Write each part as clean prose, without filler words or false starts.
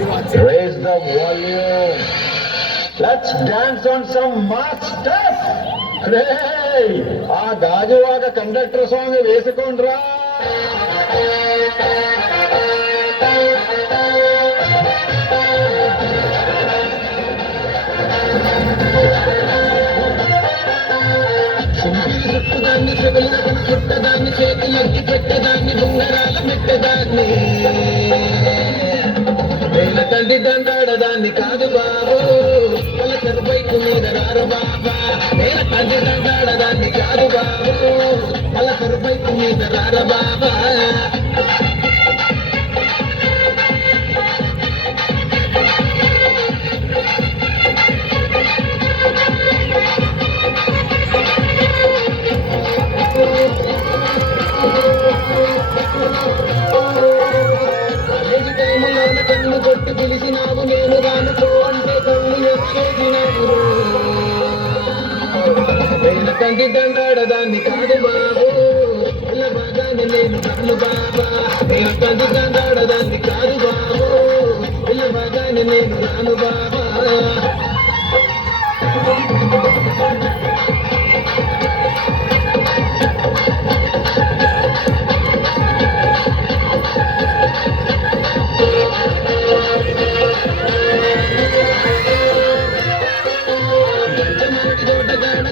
Raise the volume. Let's dance on some mass stuff. Hey, ఆ Gajuwaka conductor song వేసుకోండ్రా. చుట్టదాన్ని చెవులకు చుట్టదాన్ని చేతులకి పెట్టదాన్ని ఉంగరాల మెట్టదాన్ని వేల తండ్రి దండాడదాన్ని కాదు బాబు పలకరు బైకు మీద రారు బాబా వేల తండ్రి దండాడదాన్ని కాదు బాబు పలకరు బైకు మీద రారు బాబా కన్ను కొట్టి పిలిచినావు నేను దానితో అంటే కళ్ళు ఎక్కేసినావు వేల తండ్రి దండాడదాన్ని కాదు బాబు ఇలా బాగానే నేను కన్ను బాబా వేల తండ్రి దండాడదాన్ని కాదు బాబు ఇలా బాగానే నేను రాను బాబా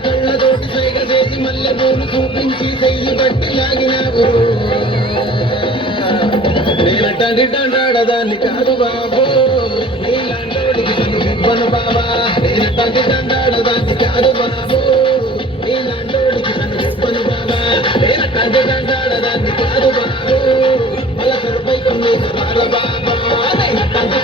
కళ్ళతోటి సైగ చేసి మల్లె పూలు చూపించి చెయ్యి బట్టి లాగినావు నేను తండ్రి దండాడదాన్ని కాదు బాబు నీలాంటోడికి తను ఇవ్వను బాబా నేను తండ్రి దండాడదాన్ని కాదు బాబు నీలాంటోడికి తను ఇవ్వను బాబా నేను తండ్రి దండాడదాన్ని కాదు బాబు పలకరుపై కొన్ని బాబా నేను తండ్రి